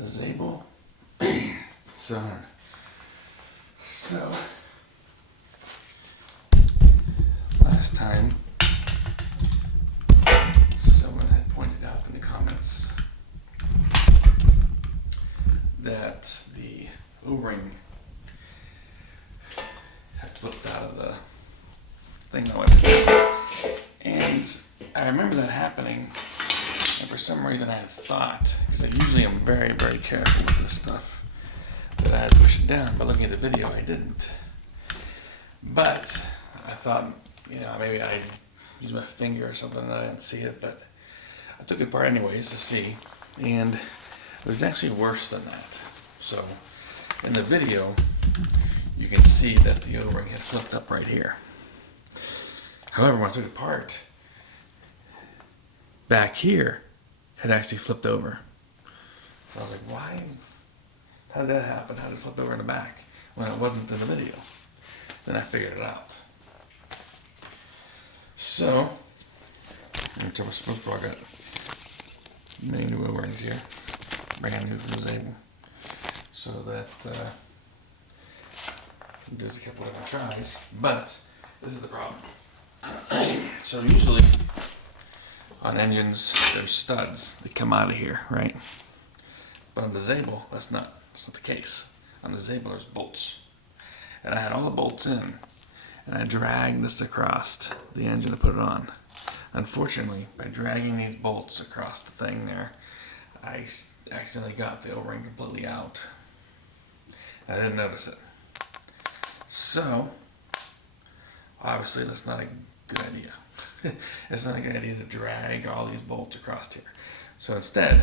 Zabel. So last time someone had pointed out in the comments that the O-ring had flipped out of the thing that went, and I remember that happening, and for some reason I had thought, because I usually am very, very careful with this stuff, that I had pushed it down. By looking at the video, I didn't. But I thought, maybe I used my finger or something and I didn't see it, but I took it apart anyways to see, and it was actually worse than that. So in the video, you can see that the O-ring had flipped up right here. However, when I took it apart, back here had actually flipped over. So I was like, why? How did that happen? How did it flip over in the back when it wasn't in the video? Then I figured it out. So, which I was supposed to, I got many new O-rings here, brand new from Zabel. So that there's a couple of different tries, but this is the problem. So usually on engines there's studs that come out of here, right? But on the Zabel, that's not the case. On the Zabel there's bolts. And I had all the bolts in, and I dragged this across the engine to put it on. Unfortunately, by dragging these bolts across the thing there, I accidentally got the O-ring completely out. I didn't notice it. So, obviously that's not a good idea. It's not a good idea to drag all these bolts across here. So instead,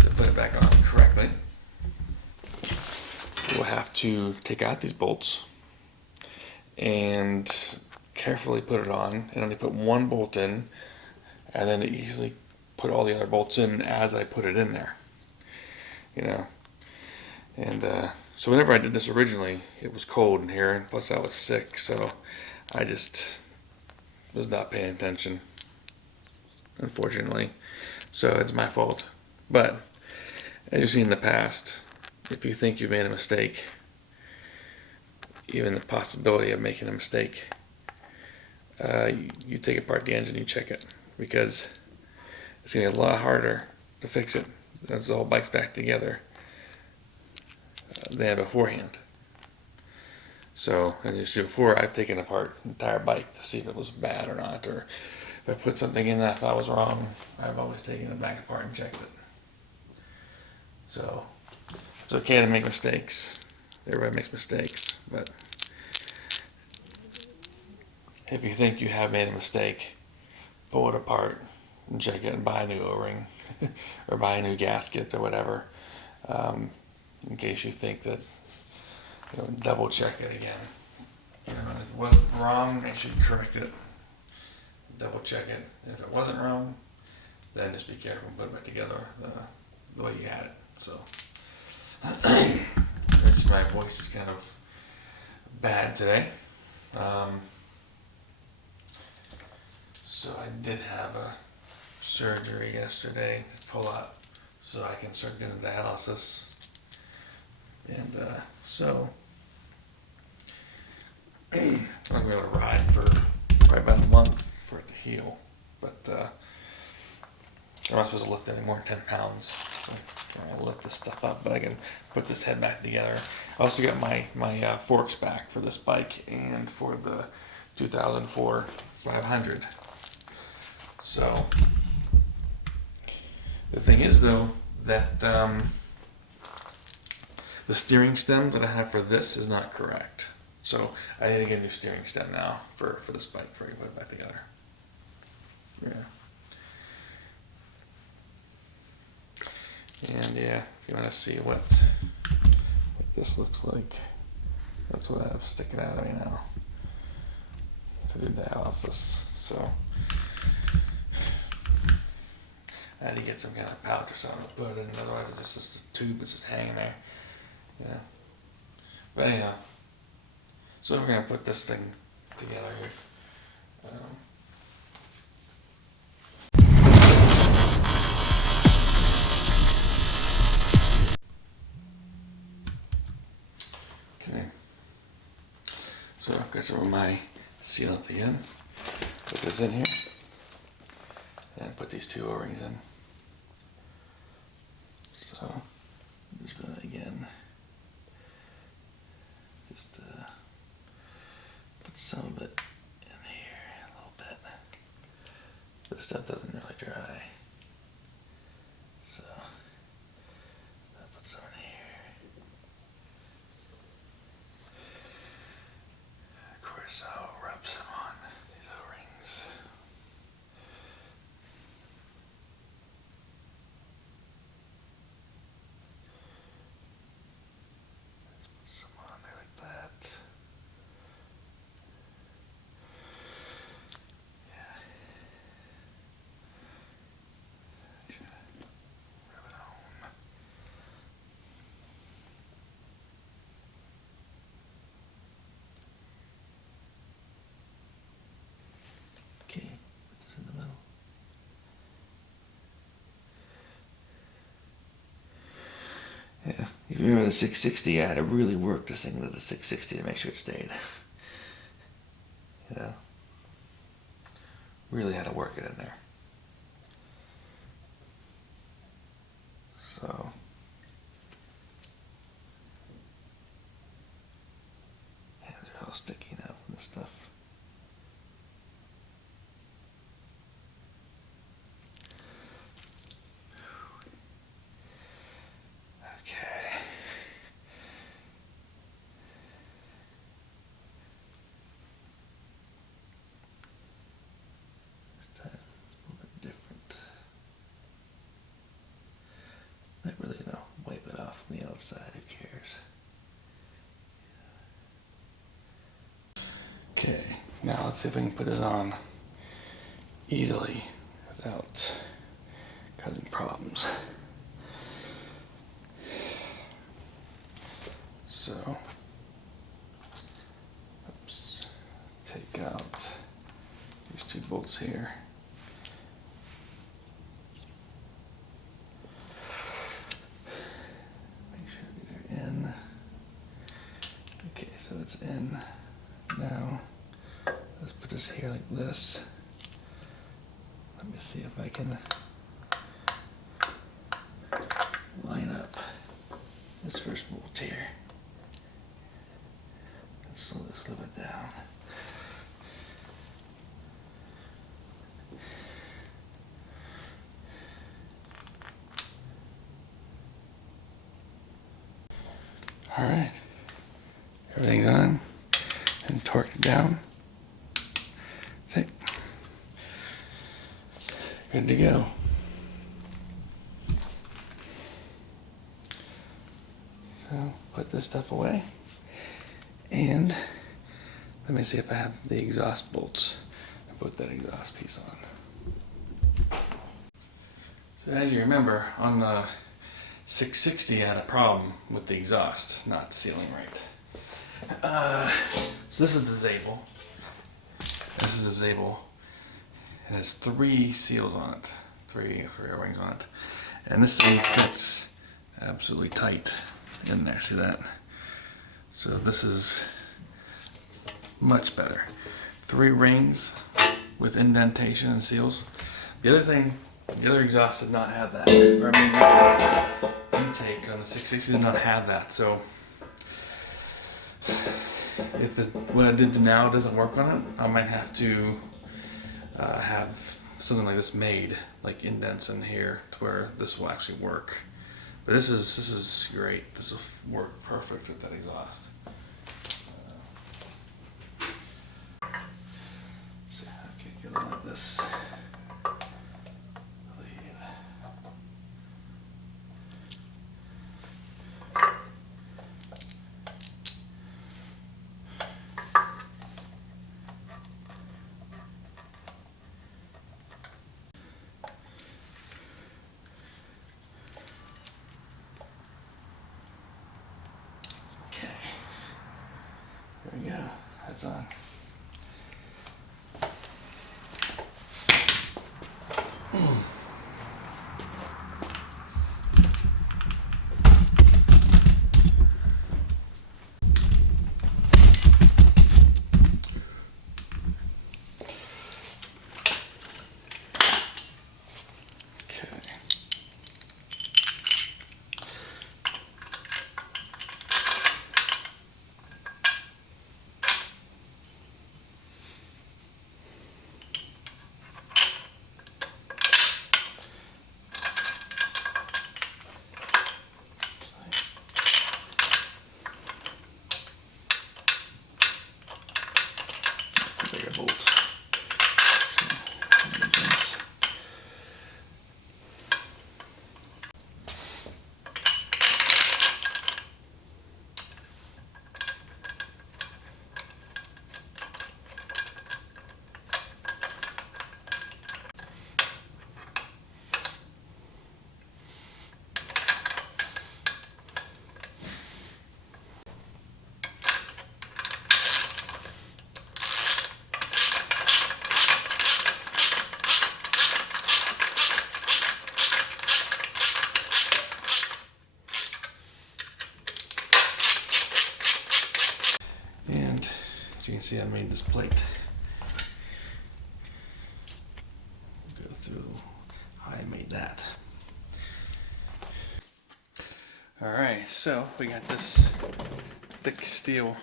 to put it back on correctly, we'll have to take out these bolts and carefully put it on, and only put one bolt in, and then easily put all the other bolts in as I put it in there. And so whenever I did this originally, it was cold in here, and plus I was sick, so I just was not paying attention, unfortunately. So it's my fault. But as you've seen in the past, if you think you've made a mistake, even the possibility of making a mistake, you take apart the engine, you check it, because it's going to be a lot harder to fix it once the whole bike's back together than beforehand. So, as you see before, I've taken apart the entire bike to see if it was bad or not, or if I put something in that I thought was wrong, I've always taken it back apart and checked it. So, it's okay to make mistakes. Everybody makes mistakes, but if you think you have made a mistake, pull it apart and check it and buy a new O-ring or buy a new gasket or whatever, in case you think that, double check it again. If it wasn't wrong, make sure you correct it. Double check it. If it wasn't wrong, then just be careful and put it back together the way you had it. So, my voice is kind of bad today. So I did have a surgery yesterday to pull up so I can start doing dialysis. And so I'm going to be able to ride for probably about a month for it to heal. But I'm not supposed to lift any more than 10 pounds. So I'm going to lift this stuff up, but I can put this head back together. I also got my forks back for this bike and for the 2004 500. So the thing is, though, that the steering stem that I have for this is not correct. So I need to get a new steering stem now for this bike before I can put it back together. Yeah. And yeah, if you want to see what this looks like, that's what I have sticking out of me now to do dialysis. So I had to get some kind of pouch or something to put it in, otherwise it's just a tube that's just hanging there. Yeah. But anyhow, so we're going to put this thing together here. Here's where my sealant again. Put this in here, and put these 2 O-rings in. So I'm just gonna again just put some of it in here a little bit. This stuff doesn't really dry, so I'll put some in here. Of course, I'll rub some on these O-rings. Put some on there like that. Okay, put this in the middle. Yeah, if you remember the 660, I had to really work this thing into the 660 to make sure it stayed. You know? Really had to work it in there. So. Hands are all sticky now from this stuff. Okay. This time a little bit different. Not really, you know, wipe it off from the outside, who cares? Okay, now let's see if I can put it on easily without causing problems. So, oops, take out these 2 bolts here. Make sure these are in. Okay, so it's in. Now, let's put this here like this. Let me see if I can line up this first bolt here. And slow this a little bit down. All right, everything's on and torqued down. That's it. Good to go. So put this stuff away, and let me see if I have the exhaust bolts. I put that exhaust piece on. So as you remember, on the 660 I had a problem with the exhaust not sealing right. So this is the Zabel. This is the Zabel. It has 3 seals on it, 3 O-rings on it, and this thing fits absolutely tight in there. See that? So this is much better. 3 rings with indentation and seals. The other thing, the other exhaust did not have that. Or I mean, the intake on the 660 did not have that. So if what I did now doesn't work on it, I might have to have something like this made, like indents in here, to where this will actually work. But this is great. This will work perfect with that exhaust. Okay, get on with this. There we go, that's on. see I made this plate. Go through how I made that. Alright, so we got this thick steel.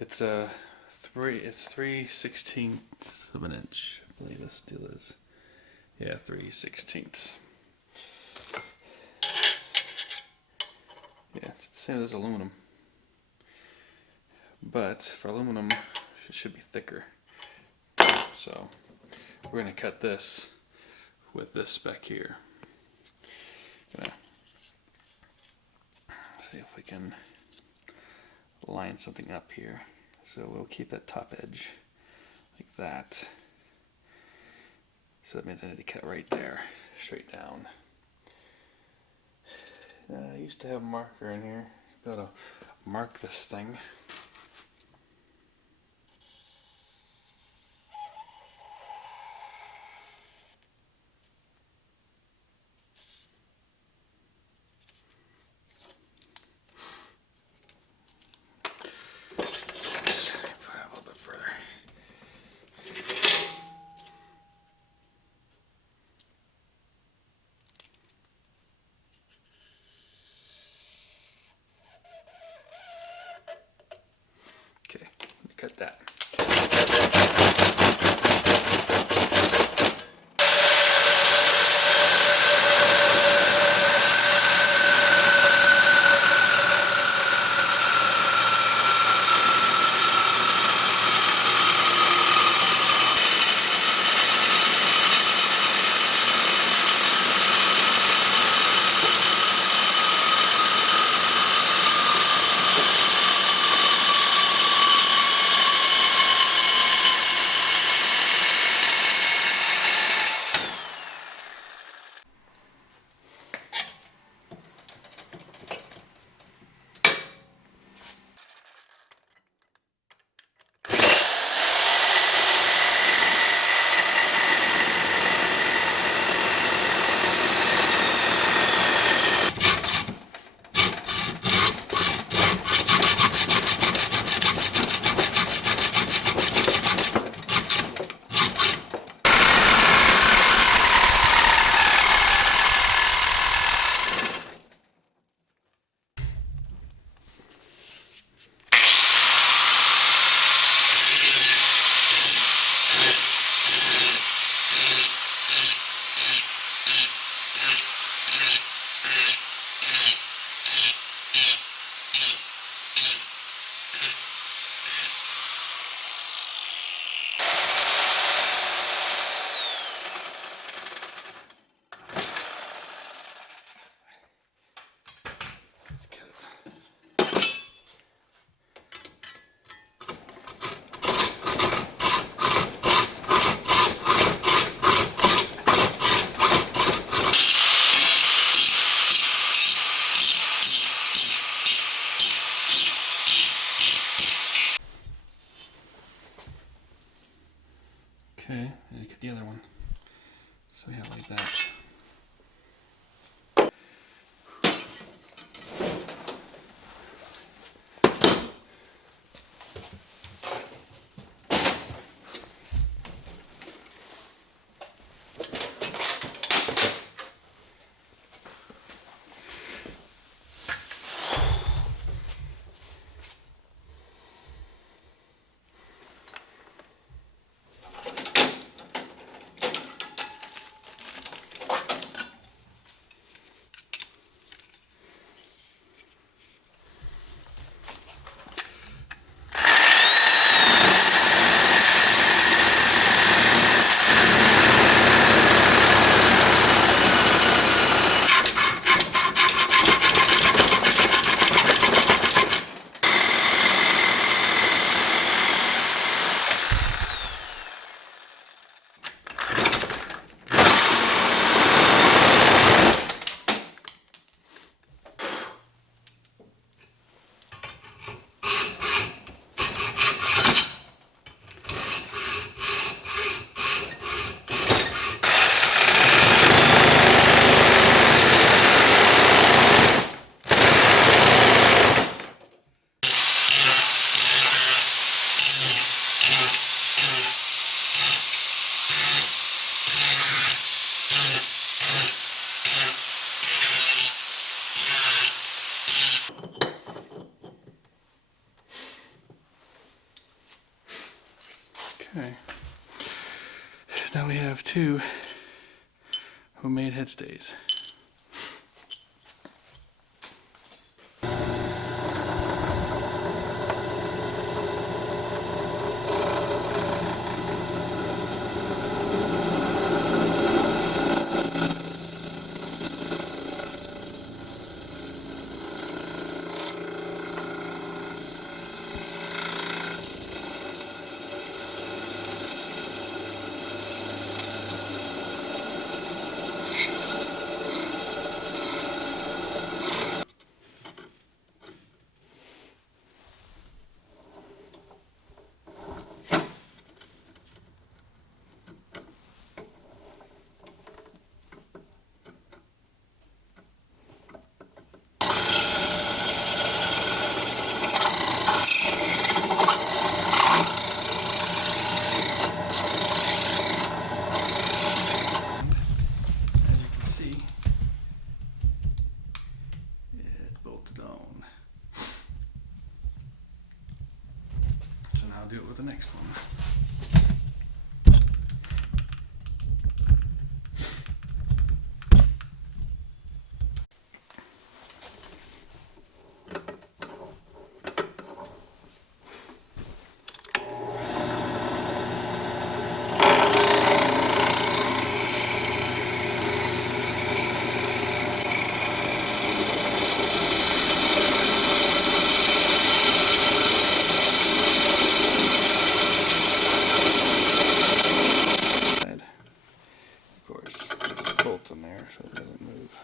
It's 3/16 of an inch, I believe this steel is. Yeah, 3/16. Yeah, it's the same as aluminum. But for aluminum, it should be thicker. So we're going to cut this with this spec here. Gonna see if we can line something up here. So we'll keep that top edge like that. So that means I need to cut right there, straight down. I used to have a marker in here. Gotta mark this thing. Okay, let me cut that. two homemade headstays. Do it with the next one. In there so it doesn't move.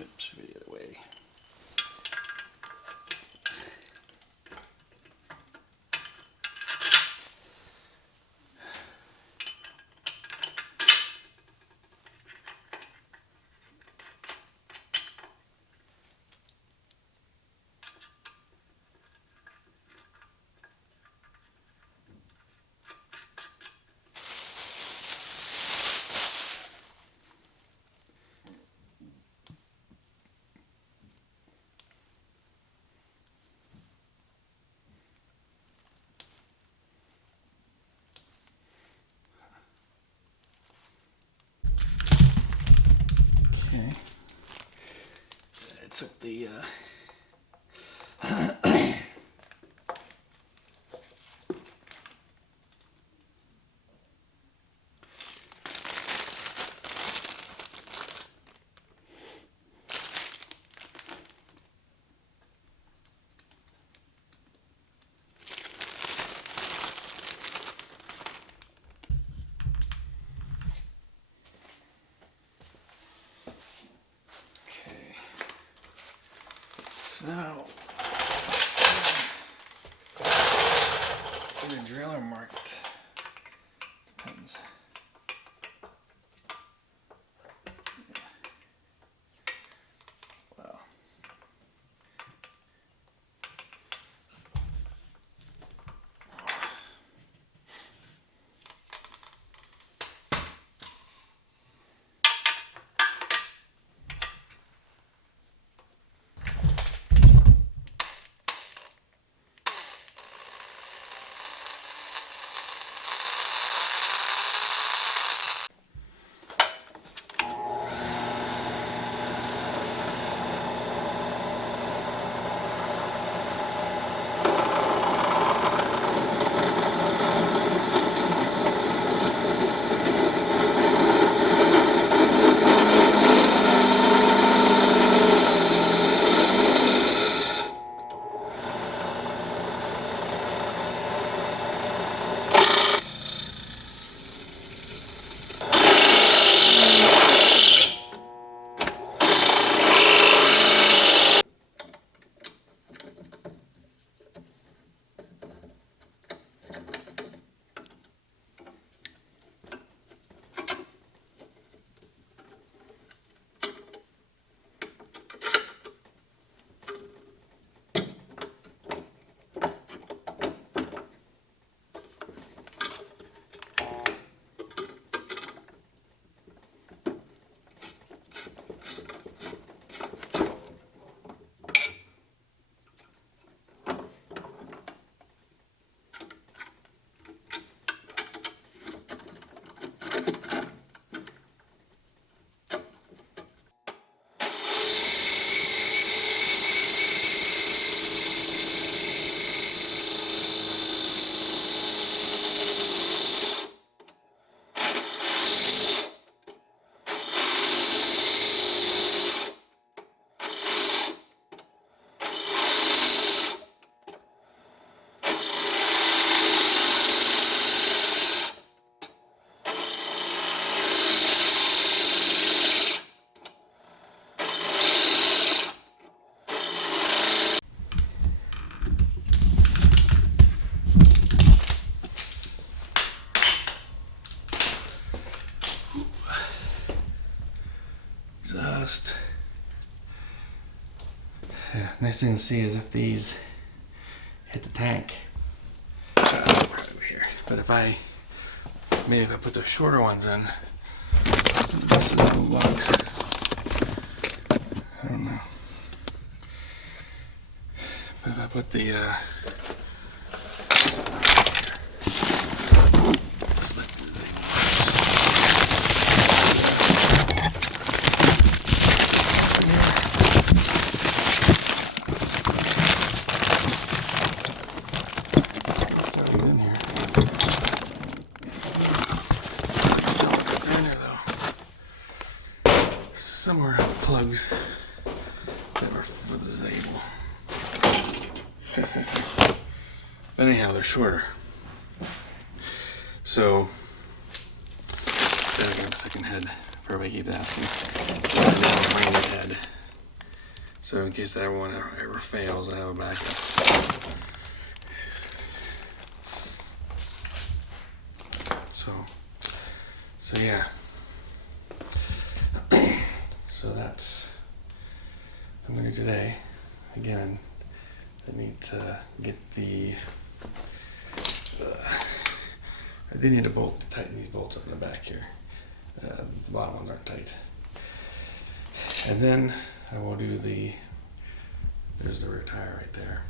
Oops, we get away. Okay. I took the now in the driller market. Depends. Wow. Next thing to see is if these hit the tank. Right over here. But maybe if I put the shorter ones in, this is how it looks. I don't know. But if I put the somewhere the plugs that were for the Zabel. But anyhow, they're shorter. So, then I got a second head. Everybody keeps asking. I have a brand new head. So in case that one ever fails, I have a backup. So yeah. So that's what I'm going to do today. Again, I need to get I do need a bolt to tighten these bolts up in the back here. The bottom ones aren't tight. And then I will do there's the rear tire right there.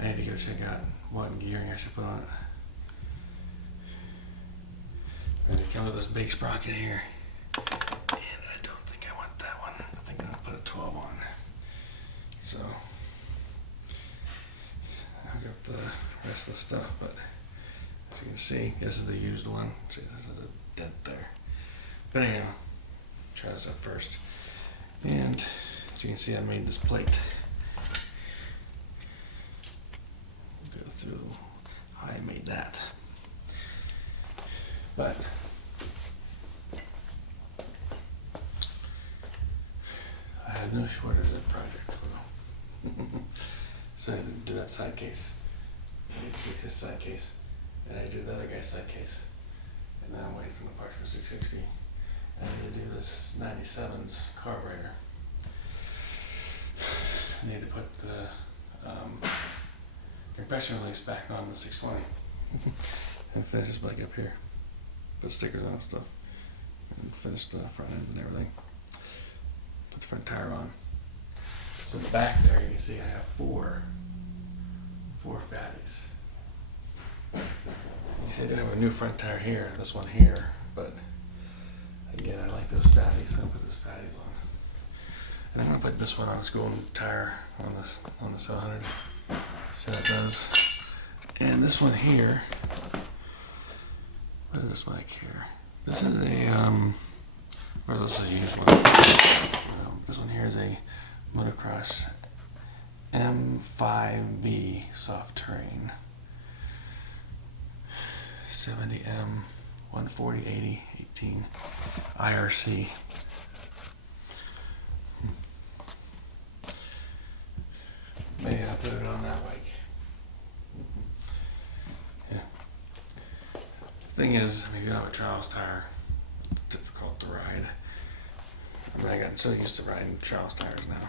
I need to go check out what gearing I should put on it. And it comes with this big sprocket here. And I don't think I want that one. I think I'm going to put a 12 on. So, I'll hook up the rest of the stuff, but as you can see, this is the used one. See, there's a dent there. But anyhow, try this out first. And as you can see, I made this plate. Go through how I made that. But I had no shortage of that project. So I had to do that side case. I need to get this side case. Then I do the other guy's side case. And then I'm waiting for the parts for 660. And I need to do this 97's carburetor. I need to put the compression release back on the 620. And finish this bike up here. Put stickers on and stuff. And finish the front end and everything. Put the front tire on. So in the back there you can see I have four fatties. You see I do have a new front tire here, this one here, but again I like those fatties, so I'm gonna put those fatties on. And I'm gonna put this one on this golden tire on the 700. See how it does. And this one here, what is this bike here? This is a or is this a used one? This one here is a motocross M5B soft terrain. 70M 140 80 18 IRC. Maybe I'll put it on that bike. Yeah. Thing is, if you don't have a trials tire, it's difficult to ride. I mean, I got so used to riding trials tires now.